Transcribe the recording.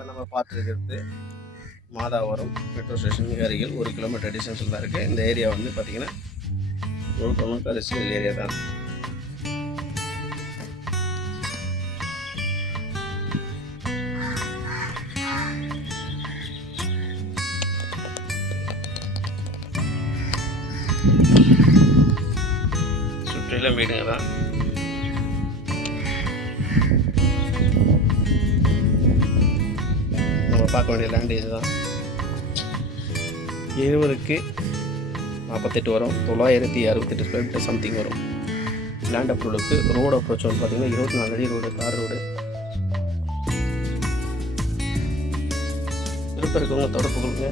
இப்போ நம்ம பார்த்துருக்கிறது Madhavaram metro station மிக அருகில் 1 கிலோமீட்டர் டிஸ்டன்ஸில் தான் இருக்குது. இந்த ஏரியா வந்து பார்த்திங்கன்னா முழுக்க ரெசிடென்ஷியல் ஏரியா தான். சுற்றிலும் வீடுங்க தான். நம்ம பார்க்க வேண்டிய லேண்ட் இதுதான். 70க்கு 48 வரும். 968 ஸ்கொயர் மீட்டர் சம்திங் வரும். லேண்ட் அப்ரூவலுக்கு ரோடு அப்ரோச் வந்து பார்த்திங்கன்னா 24 அடி ரோடு, தார் ரோடு. விருப்பம் இருக்கவங்க தொடர்பு கொள்ளுங்க.